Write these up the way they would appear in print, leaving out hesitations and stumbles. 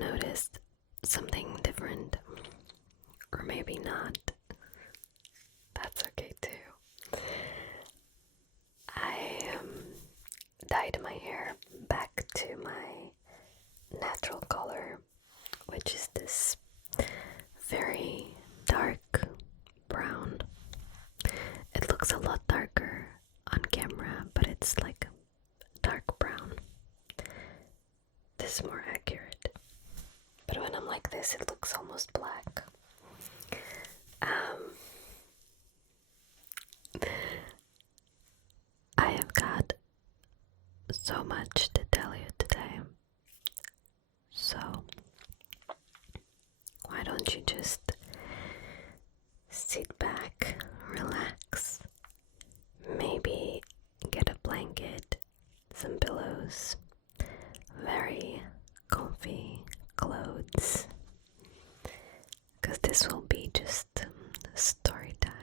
noticed something different, or maybe not. That's okay too. I dyed my hair back to my natural color, which is this very dark brown. It looks a lot darker on camera, but it's like dark brown. This is more accurate. But when I'm like this, it looks almost black. I have got so much to tell you today. So, why don't you just sit back, relax, maybe get a blanket, some pillows, very comfy clothes, because this will be just story time.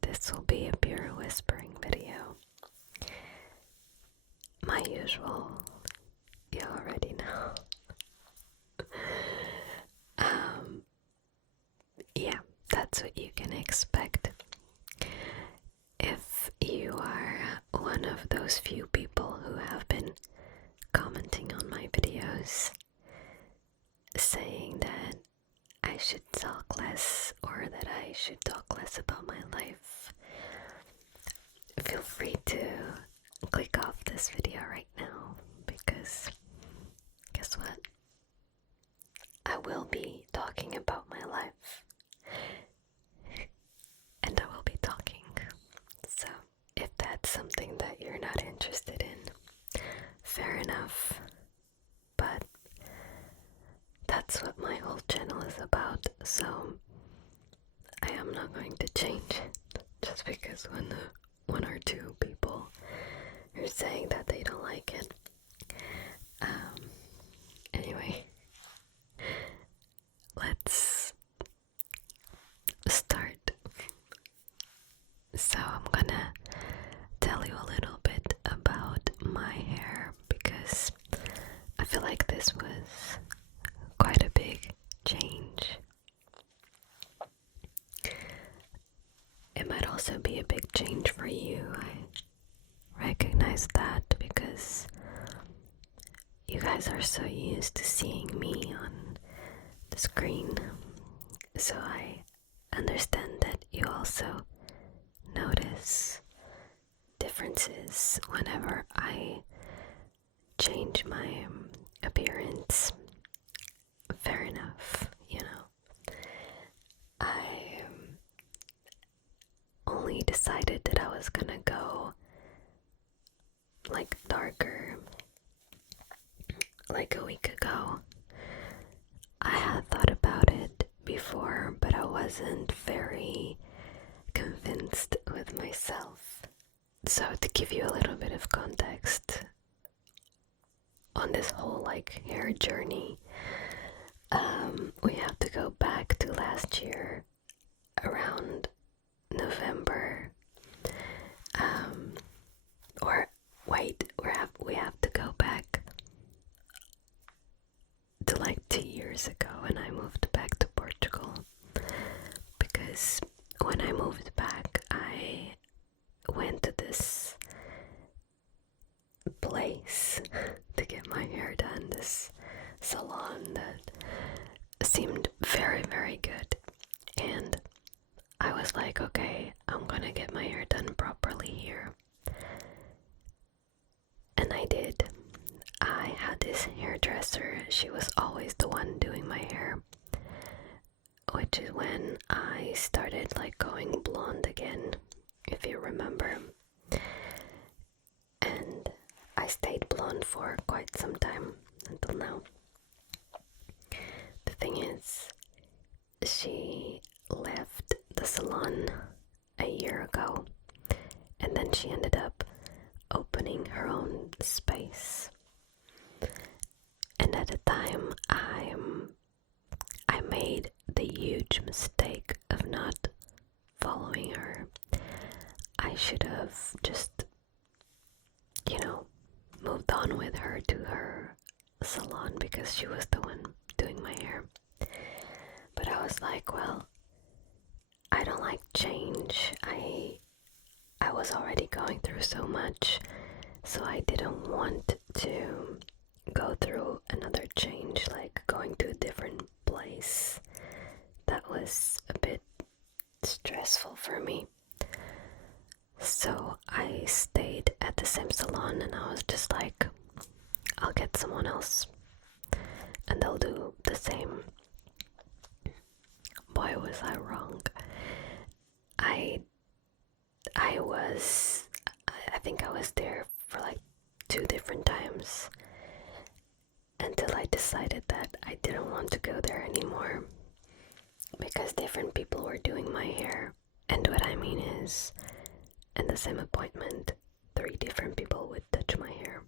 This will be a pure whispering video. My usual, you already know. Yeah, that's what you can expect. If you are one of those few people who have been commenting on my videos saying that I should talk less or that I should talk less about my life, feel free to click off this video right now, because guess what? I will be talking about my life, and I will be talking. So if that's something that you're not interested in, fair enough, but that's what my whole channel is about, so I am not going to change it just because one or two people are saying that they don't like it. Anyway, let's start. So I'm gonna tell you a little bit about my hair, because I feel like this was quite a big change. It might also be a big change for you. I recognize that because you guys are so used to seeing me on the screen. So I understand that you also notice differences whenever I change my appearance. Fair enough, you know. I only decided that I was gonna go like darker like a week ago. I had thought about it before, but I wasn't very convinced with myself. So to give you a little bit of context on this whole like hair journey, we have to go back to last year around November, or wait, we have to go back to like 2 years ago when I moved back to Portugal, because when I moved back I went to this place to get my hair done, this salon that seemed very, very good, and I was like, okay, I'm gonna get my hair done properly here. And I did. I had this hairdresser, she was always the one doing my hair, which is when I started like going blonde again, if you remember. And I stayed blonde for quite some time, until now. The thing is, she left the salon a year ago, and then she ended up opening her own space. And at the time, I made the huge mistake of not following her. I should have just, moved on with her her to her salon because she was the one doing my hair. But I was like, well, I don't like change. I was already going through so much, so I didn't want to go through another change, like going to a different place. That was a bit stressful for me. So I stayed at the same salon and I was just like, I'll get someone else and they'll do the same. Boy, was I wrong. I think I was there for like 2 different times until I decided that I didn't want to go there anymore because different people were doing my hair. And what I mean is, in the same appointment, 3 different people would touch my hair.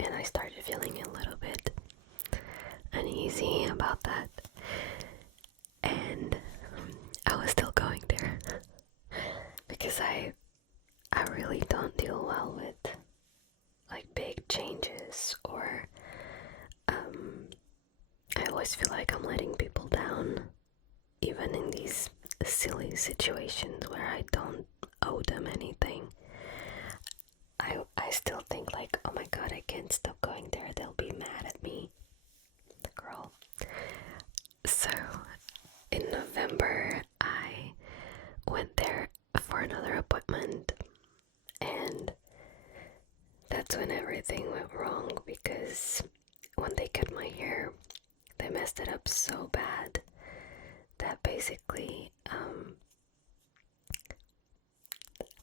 And I started feeling a little bit uneasy about that. And I was still going there because I really don't deal well with like big changes, or I always feel like I'm letting people down, even in these silly situations where I don't owe them anything. I still think like, oh my god, I can't stop going there, they'll be mad at me. Girl. So in November I went there for another appointment, and that's when everything went wrong because when they cut my hair, they messed it up so bad that basically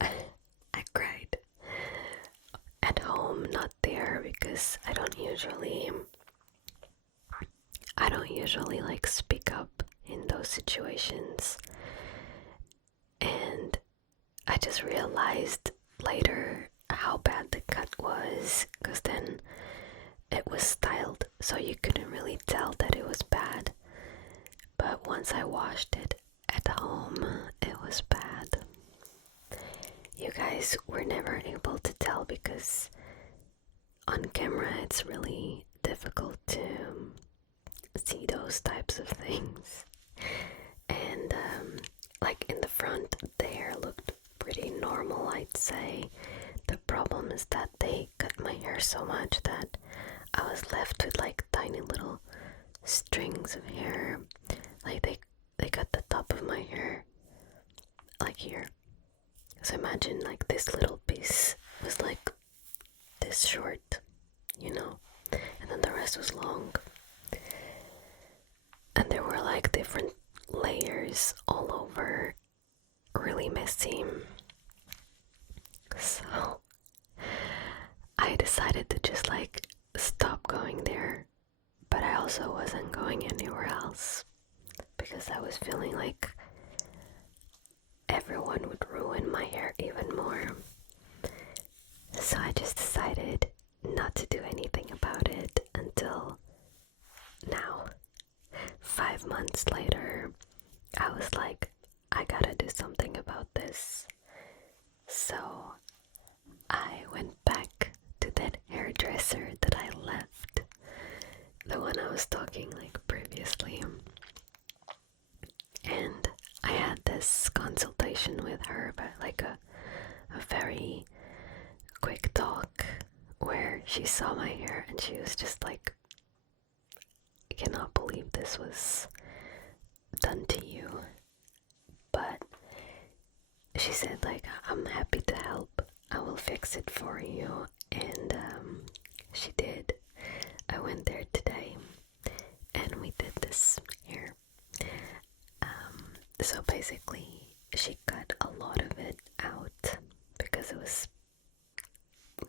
I cried at home, not there, because I don't usually like speak up in those situations. And I just realized later how bad the cut was, because then it was styled so you couldn't really tell that it was bad. But once I washed it at home, it was bad. You guys were never able to tell because on camera it's really difficult to see those types of things. And like in the front, the hair looked pretty normal, I'd say. The problem is that they cut my hair so much that I was left with like tiny little strings of hair. Like they cut the top of my hair like here. So imagine like this little piece was like this short, you know, and then the rest was long. And there were like different layers all over, really messy. So I decided to just like stop going there, but I also wasn't going anywhere else because I was feeling like everyone would ruin my hair even more. So I just decided not to do anything about it until now. 5 months later, I was like, I gotta do something about this. So I went back to that hairdresser that I left, the one I was talking like previously. And I had this consultation with her, but like a very quick talk where she saw my hair and she was just like, I cannot believe this was done to you. But she said like, I'm happy to help, I will fix it for you. And she did. I went there today and we did this hair. So basically she cut a lot of it out because it was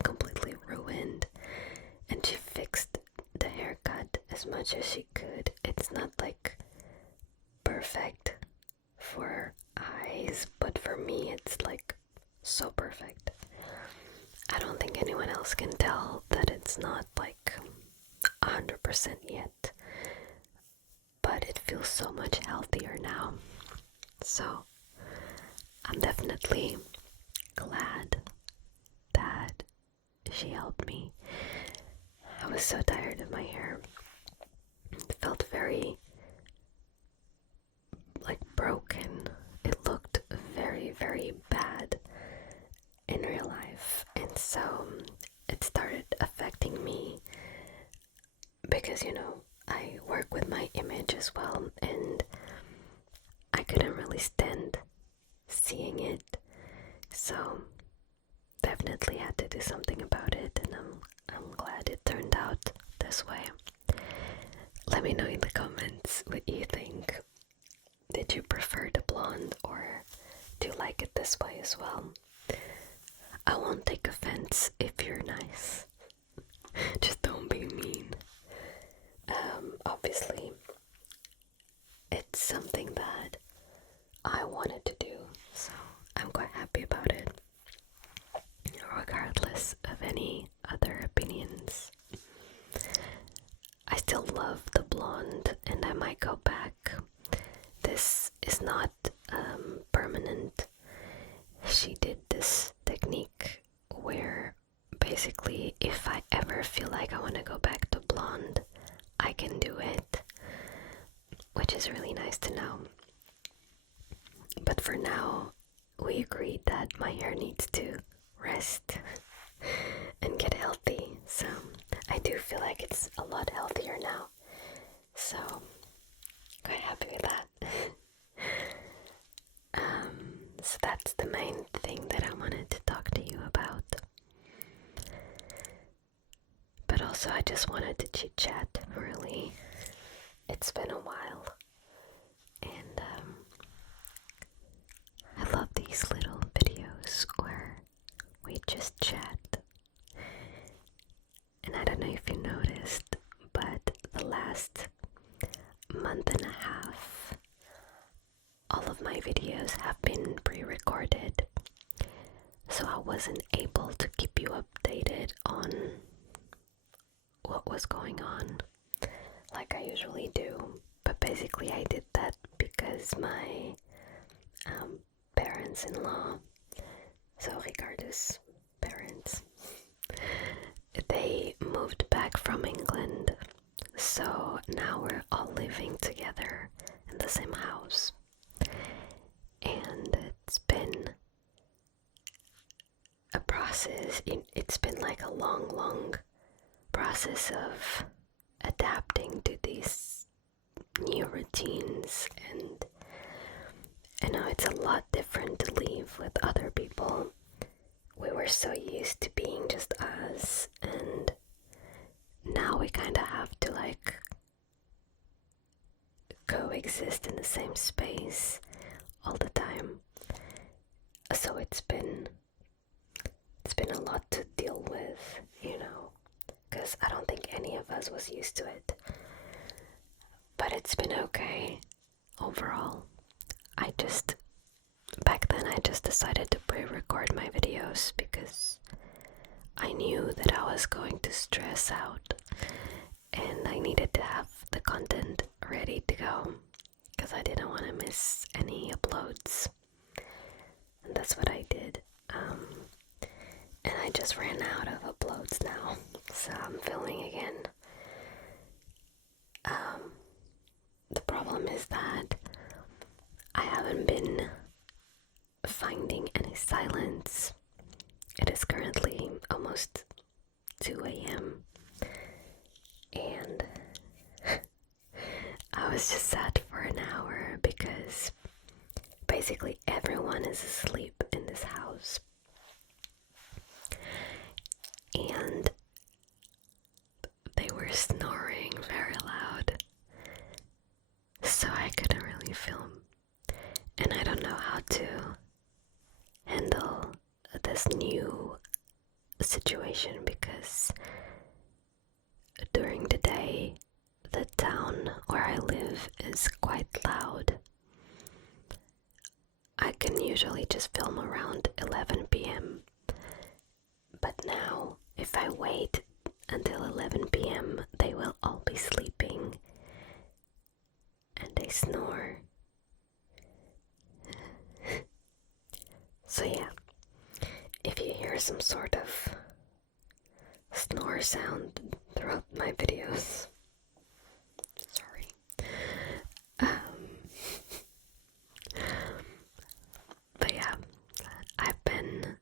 completely ruined, and she fixed the haircut as much as she could. It's not like perfect for eyes, but for me it's like so perfect. I don't think anyone else can tell that it's not like 100% yet, but it feels so much healthier now. So I'm definitely glad that she helped me. was so tired of my hair. It felt very like broken. It looked very, very bad in real life, and so it started affecting me because, you know, I work with my image as well, and I couldn't really stand seeing it, so definitely had to do something about it, and I'm glad it turned out this way. Let me know in the comments what you think. Did you prefer the blonde, or do you like it this way as well? I won't take offense if you're nice. Just don't be mean. Obviously, it's something that I wanted to do, so I'm quite happy about it, regardless of any other opinions. I still love the blonde, and I might go back. This is not permanent. She did this technique where basically if I ever feel like I want to go back to blonde, I can do it, which is really nice to know. But for now, we agreed that my hair needs to rest and get healthy, so I do feel like it's a lot healthier now, so quite happy with that. So that's the main thing that I wanted to talk to you about. But also I just wanted to chit chat, really. It's been a while, and I love these little videos where we just chat. And I don't know if you noticed, but the last month and a half, all of my videos have been pre-recorded, so I wasn't able to keep you updated on what was going on like I usually do. But basically I did that because my parents-in-law, so Ricardo's parents, they moved back from England, so now we're all living together in the same house. And it's been a process. It's been like a long process of adapting to these new routines, and I know it's a lot different to live with other people. We were so used to being just us, and now we kind of have to like coexist in the same space all the time. So it's been a lot to deal with, you know, because I don't think any of us was used to it. But it's been okay overall. Back then I just decided to pre-record my videos because I knew that I was going to stress out and I needed to have the content ready to go because I didn't want to miss any uploads. And that's what I did. And I just ran out of uploads now, so I'm filming again. The problem is that I haven't been finding any silence. It is currently almost 2 a.m. and I was just sat for an hour because basically everyone is asleep in this house. And they were snoring very loud, so I couldn't really film. And I don't know how to handle this new situation because during the day, the town where I live is quite loud. I can usually just film around 11 p.m. But now, if I wait until 11 p.m., they will all be sleeping and they snore. So yeah, if you hear some sort of snore sound throughout my videos. Sorry. But yeah, I've been,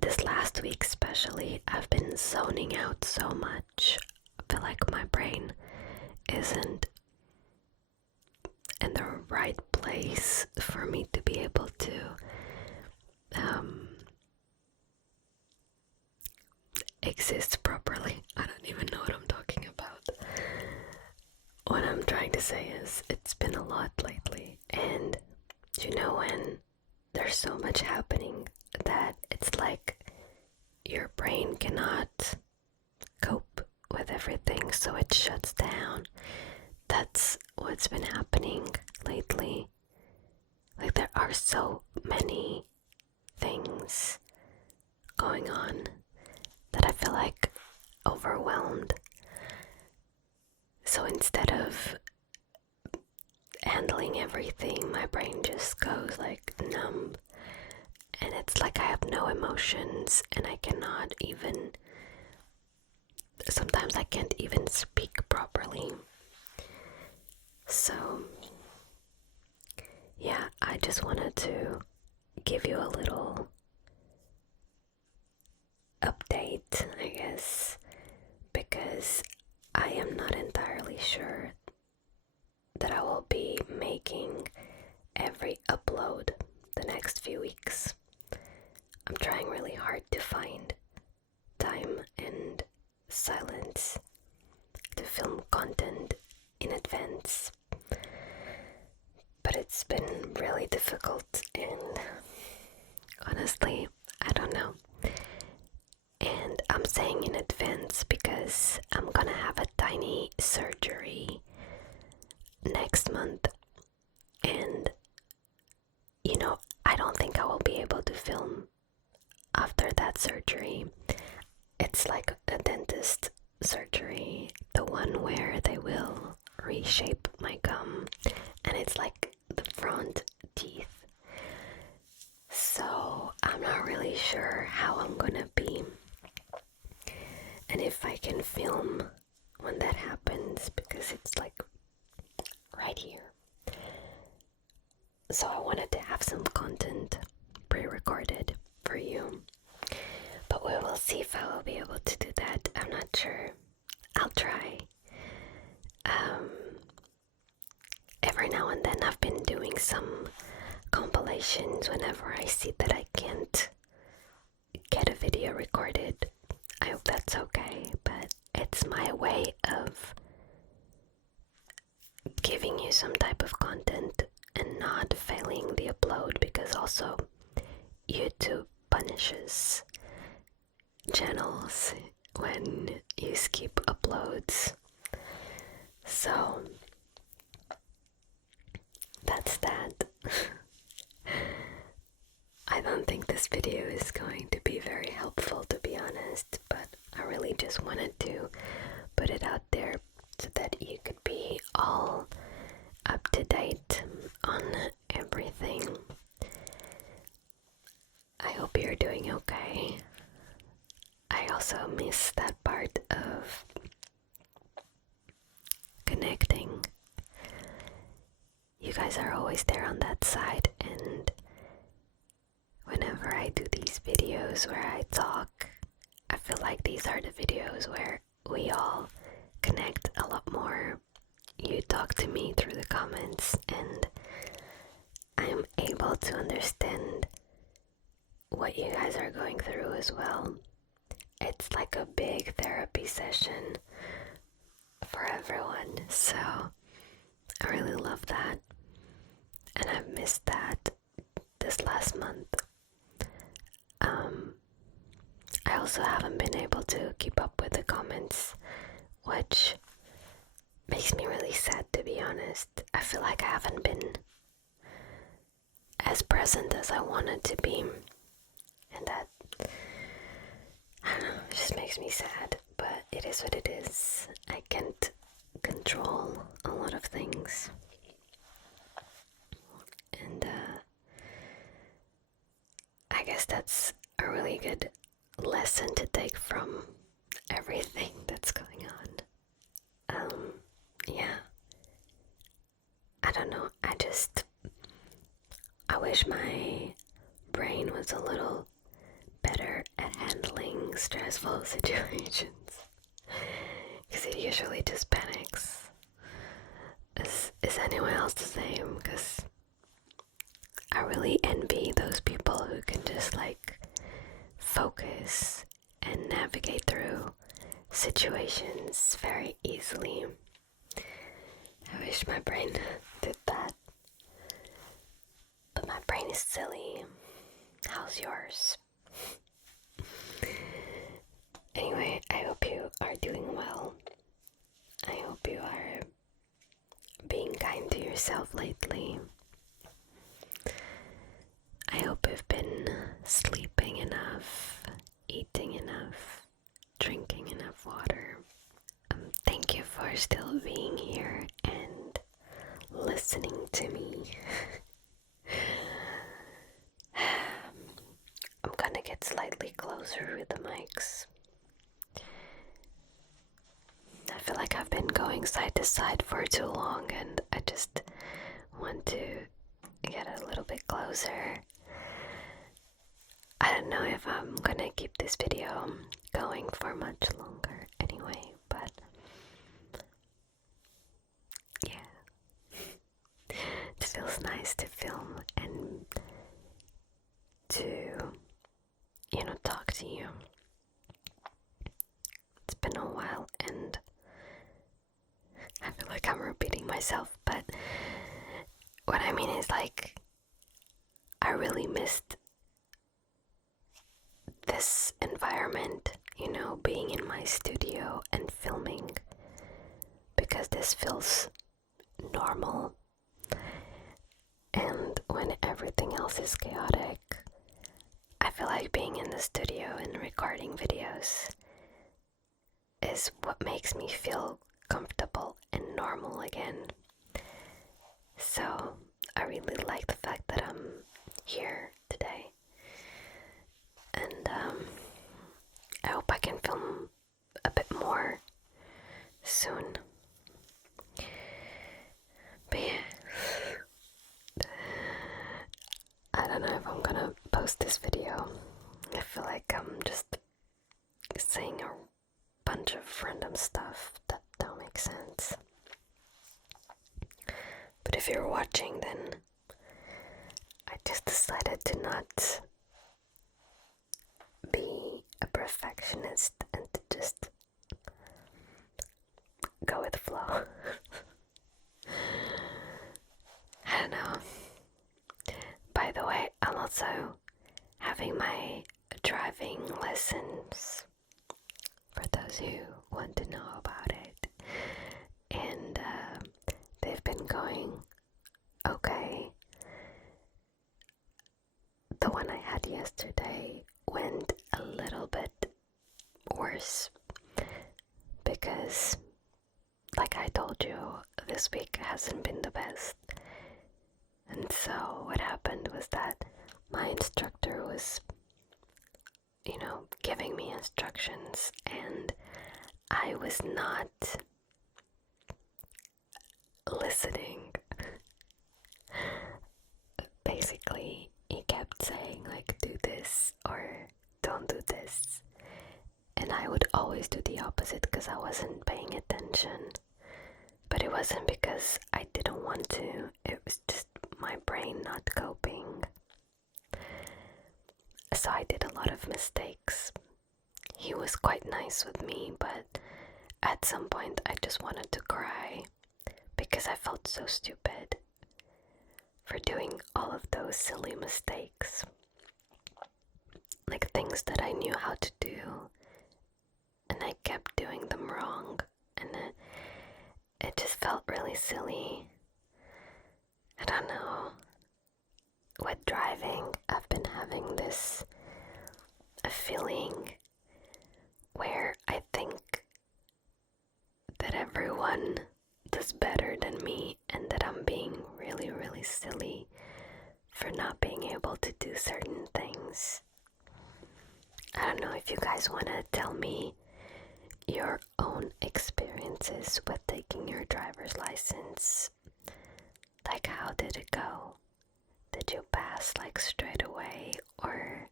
this last week especially, I've been zoning out so much. I feel like my brain isn't in the right place for me to be able to exist properly. I don't even know what I'm talking about. What I'm trying to say is, it's been a lot lately, and you know when there's so much happening that it's like your brain cannot cope with everything, so it shuts down. That's what's been happening lately. Like, there are so many things going on that I feel like overwhelmed. So instead of handling everything, my brain just goes like numb, and it's like I have no emotions, and I cannot even, sometimes I can't even speak properly. So yeah, I just wanted to give you a little update, I guess, because I am not entirely sure that I will be making every upload the next few weeks. I'm trying really hard to find time and silence to film content in advance, but it's been really difficult, and honestly, I don't know. And I'm saying in advance because I'm gonna have a tiny surgery next month, and you know, I don't think I will be able to film after that surgery. It's like a dentist surgery, the one where they will reshape my gum, and it's like the front teeth. So I'm not really sure how I'm gonna be, and if I can film when that happens, because it's like right here. So I wanted to have some content pre-recorded for you, but we will see if I will be able to do that. I'm not sure. I'll try. Every now and then I've been doing some compilations whenever I see that I can't get a video recorded. I hope that's okay, but it's my way of giving you some type of content and not failing the upload, because also YouTube punishes channels when you skip uploads. So that's that. I don't think this video is going to be very helpful, to be honest, but I really just wanted to put it out there so that you could be all up to date on everything. I hope you're doing okay. I also miss that part of connecting. You guys are always there on that side, and whenever I do these videos where I talk, I feel like these are the videos where we all connect a lot more. You talk to me through the comments, and I'm able to understand what you guys are going through as well. It's like a big therapy session for everyone, so I really love that, and I've missed that this last month. I also haven't been able to keep up with the comments, which makes me really sad, to be honest. I feel like I haven't been as present as I wanted to be, and that, I don't know, it just makes me sad, but it is what it is. I can't control a lot of things, and I guess that's a really good lesson to take from don't know, I wish my brain was a little better at handling stressful situations, because it usually just panics. Is anyone else the same? Because I really envy those people who can just like focus and navigate through situations very easily. I wish my brain did that. But my brain is silly. How's yours? Anyway, I hope you are doing well. I hope you are being kind to yourself lately. I hope you've been sleeping enough, eating enough, drinking enough water. Thank you for still being here and listening to me. I'm gonna get slightly closer with the mics. I feel like I've been going side to side for too long, and I just want to get a little bit closer. I don't know if I'm gonna keep this video going for much longer anyway, but yeah. It feels nice to film and to, talk to you. It's been a while and I feel like I'm repeating myself, but what I mean is, like, I really missed this environment, being in my studio and filming, because this feels normal. And when everything else is chaotic, I feel like being in the studio and recording videos is what makes me feel comfortable and normal again. So I really like the fact that I'm here today, and I hope I can film a bit more soon. But yeah, I don't know if I'm gonna post this video. I feel like I'm just saying a bunch of random stuff that don't make sense. But if you're watching, then I just decided to not be a perfectionist and to just go with the flow. I don't know. By the way, I'm also having my driving lessons, for those who want to know about it. And they've been going okay. The one I had yesterday went a little bit worse because, like I told you, this week hasn't been the best. And so what happened was that my instructor was, giving me instructions, and I was not listening. Basically, he kept saying, like, do this or don't do this. And I would always do the opposite because I wasn't paying attention. But it wasn't because I didn't want to, it was just my brain not coping. So I did a lot of mistakes. He was quite nice with me, but at some point I just wanted to cry because I felt so stupid for doing all of those silly mistakes. Like things that I knew how to do, and I kept doing them wrong, and it just felt really silly. I don't know. With driving, I've been having a feeling where I think that everyone does better than me, and that I'm being really, really silly for not being able to do certain things. I don't know if you guys want to tell me your own experiences with taking your driver's license. Like, how did it go? Did you pass like straight away, or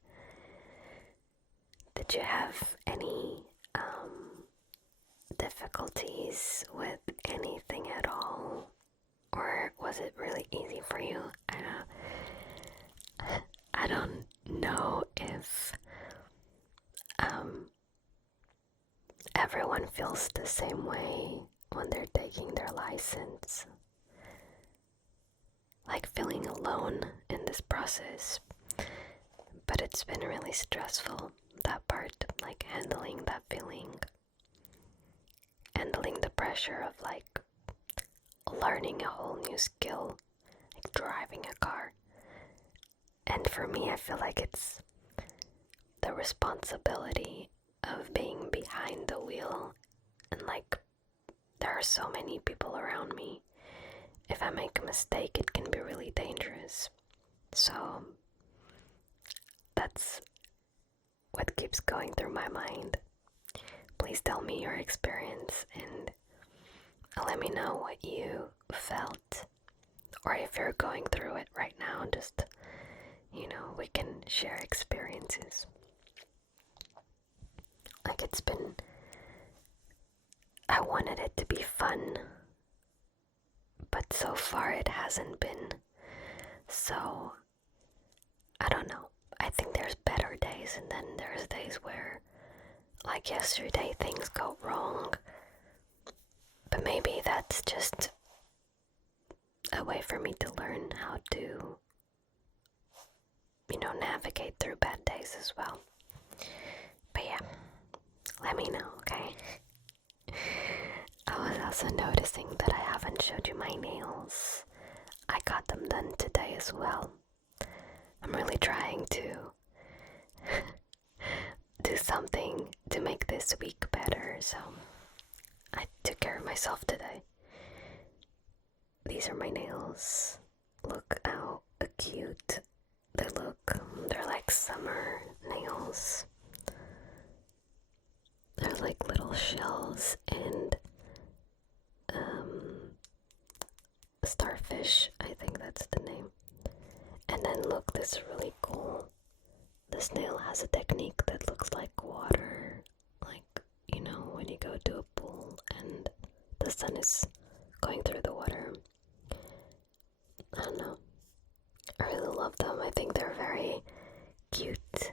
did you have any difficulties with anything at all? Or was it really easy for you? I don't know if everyone feels the same way when they're taking their license. Like feeling alone in this process. But it's been really stressful, that part, like handling that feeling. Handling the pressure of like learning a whole new skill, like driving a car. And for me, I feel like it's the responsibility of being behind the wheel, and like there are so many people around me. If I make a mistake, it can be really dangerous. So that's what keeps going through my mind. Please tell me your experience and let me know what you felt, or if you're going through it right now, just, we can share experiences. Like, I wanted it to be fun, but so far it hasn't been. So, I don't know. I think there's better days, and then there's days where, like yesterday, things go wrong. But maybe that's just a way for me to learn how to, navigate through bad days as well. But yeah, let me know, okay? I was also noticing that I haven't showed you my nails. I got them done today as well. I'm really trying to do something to make this week better, so I took care of myself today. These are my nails. Look how cute they look. They're like summer nails. They're like little shells and starfish, I think that's the name. And then look, this is really cool. This nail has a technique that looks like water, like, when you go to a pool and the sun is going through the water. I don't know. I really love them. I think they're very cute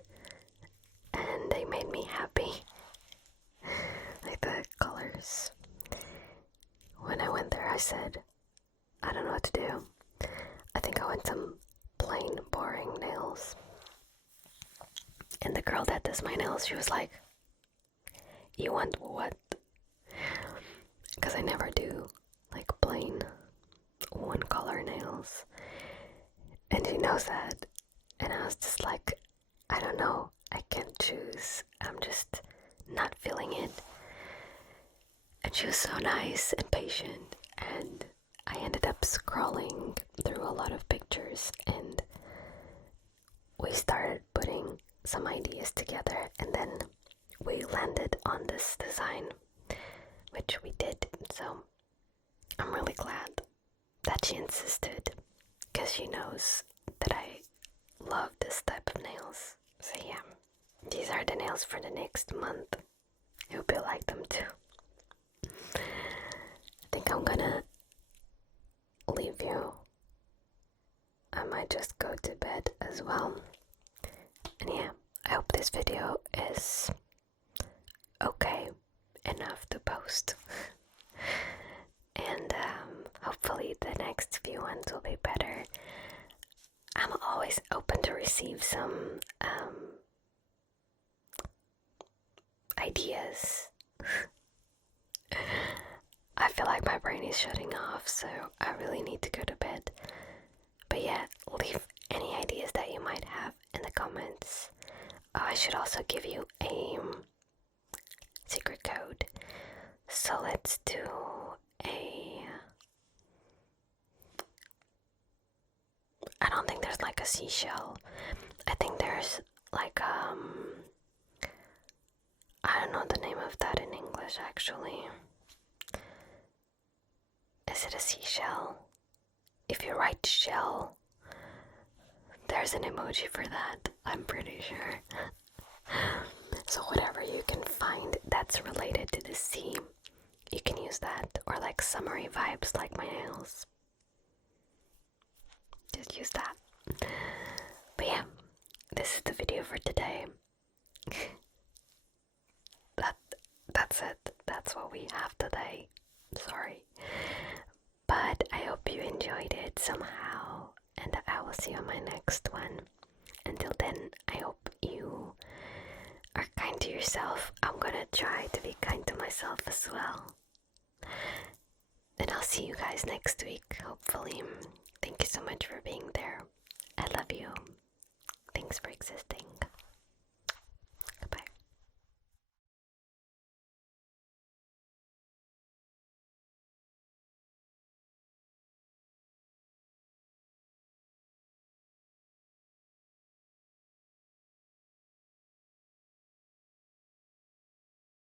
and they made me happy. Like the colors. When I went there, I said, I don't know what to do. I think I want some plain, boring nails. And the girl that does my nails, she was like, you want what? Because I never do like plain one color nails. And she knows that. And I was just like, I don't know. I can't choose. I'm just not feeling it. And she was so nice and patient. And I ended up scrolling through a lot of pictures. And we started putting some ideas together. And then we landed on this design, which we did. So I'm really glad that she insisted, because she knows that I love this type of nails. So yeah, these are the nails for the next month. I hope you like them too. I think I'm gonna leave you. I might just go to bed as well. And yeah, I hope this video is okay enough to post. And hopefully the next few ones will be better. I'm always open to receive some ideas. I feel like my brain is shutting off, so I really need to go to bed. But yeah, leave any ideas that you might have in the comments. I should also give you a secret code. So let's do I don't think there's like a seashell. I think there's like I don't know the name of that in English actually. Is it a seashell? if you write shell, there's an emoji for that, I'm pretty sure. So whatever you can find that's related to the sea, you can use that, or like summery vibes like my nails. Just use that. But yeah, this is the video for today. That's it. That's what we have today. Sorry. But I hope you enjoyed it somehow, and I will see you on my next one. Until then, I hope you are kind to yourself. I'm gonna try to be kind to myself as well. And I'll see you guys next week, hopefully. Thank you so much for being